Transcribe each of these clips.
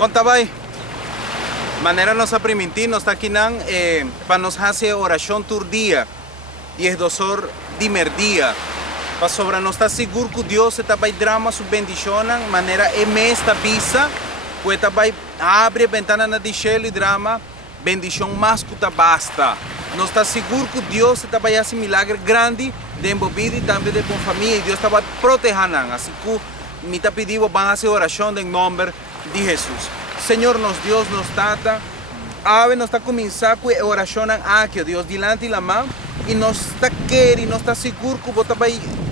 Contabay, manera nos permitir, nos está aquí para nos hacer oración tur día, 10 dosor dimer día, para sobra nos está seguro que Dios está para drama su bendición, manera esta visa, pues está para abre ventana na de cielo y drama, bendición más que basta. Nos está seguro que Dios está para hacer milagre grande de envolvido y también de con familia y Dios está para proteger, así que me está pidiendo van a hacer oración en nombre de Jesús. Señor, Dios nos trata, ave nos está comenzando a oración aquí, Dios, delante de la mano, y nos está queriendo, nos está seguro que vos está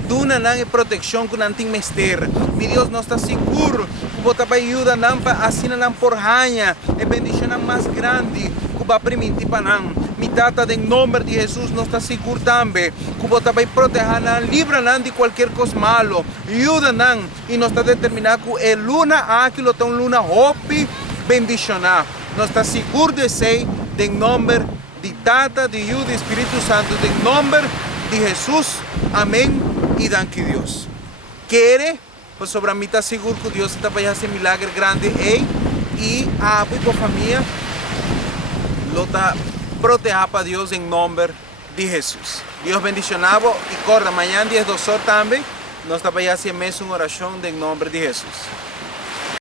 dando protección con un mister. Mi Dios nos está seguro que vos está ayudando para hacer por jaña, y bendición más grande que va a permitir para nosotros. Mi tata, en nombre de Jesús, nos está seguro también que vos está protegiendo, librando de cualquier cosa malo, ayudando y nos está determinando que el luna aquí lo tengo luna hopi bendicionar. Nos está seguro de ser, en nombre de Tata, de Hijo, de Espíritu Santo, en nombre de Jesús. Amén y danke Dios. Quiere, pues sobre mí está seguro que Dios está para hacer milagre grande y a tu familia lo está proteger para Dios en nombre de Jesús. Dios bendicionado y corra mañana 10 2 también nos está para hacer una oración en nombre de Jesús.